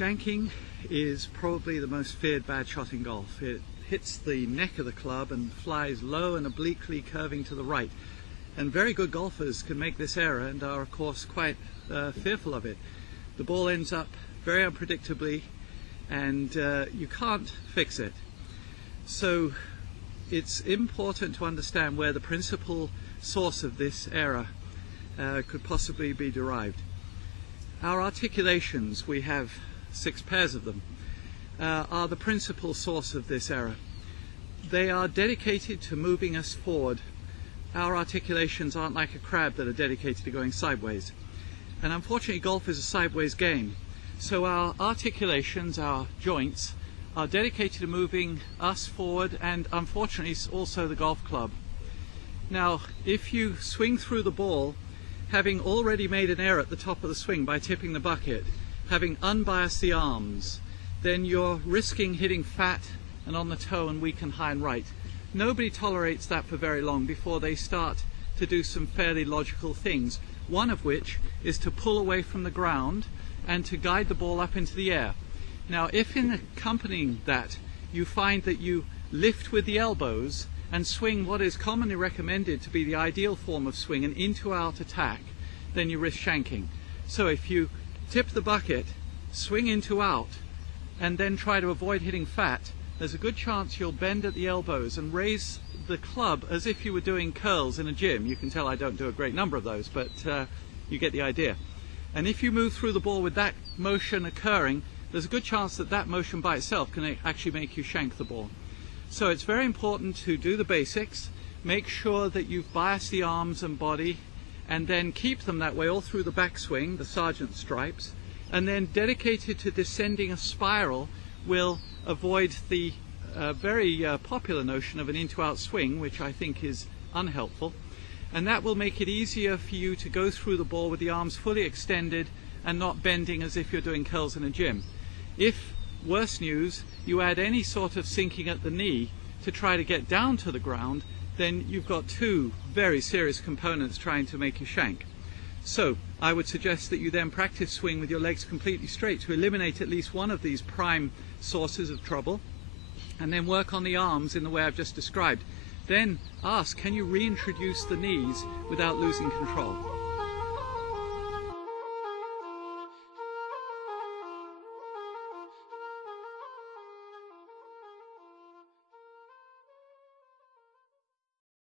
Shanking is probably the most feared bad shot in golf. It hits the neck of the club and flies low and obliquely curving to the right. And very good golfers can make this error and are of course quite fearful of it. The ball ends up very unpredictably and you can't fix it. So it's important to understand where the principal source of this error could possibly be derived. Our articulations, we have 6 pairs of them, are the principal source of this error. They are dedicated to moving us forward. Our articulations aren't like a crab that are dedicated to going sideways. And unfortunately, golf is a sideways game. So our articulations, our joints, are dedicated to moving us forward and unfortunately also the golf club. Now, if you swing through the ball, having already made an error at the top of the swing by tipping the bucket, having unbiased the arms, then you're risking hitting fat and on the toe and weak and high and right. Nobody tolerates that for very long before they start to do some fairly logical things, one of which is to pull away from the ground and to guide the ball up into the air. Now, if in accompanying that you find that you lift with the elbows and swing what is commonly recommended to be the ideal form of swing, an into-out attack, then you risk shanking. So if you tip the bucket, swing into out, and then try to avoid hitting fat, there's a good chance you'll bend at the elbows and raise the club as if you were doing curls in a gym. You can tell I don't do a great number of those, but you get the idea. And if you move through the ball with that motion occurring, there's a good chance that that motion by itself can actually make you shank the ball. So it's very important to do the basics, make sure that you've biased the arms and body, and then keep them that way all through the backswing, the sergeant stripes, and then dedicated to descending a spiral will avoid the very popular notion of an into-out swing, which I think is unhelpful, and that will make it easier for you to go through the ball with the arms fully extended and not bending as if you're doing curls in a gym. If, worse news, you add any sort of sinking at the knee to try to get down to the ground, then you've got 2 very serious components trying to make you shank. So I would suggest that you then practice swing with your legs completely straight to eliminate at least one of these prime sources of trouble, and then work on the arms in the way I've just described. Then ask, can you reintroduce the knees without losing control?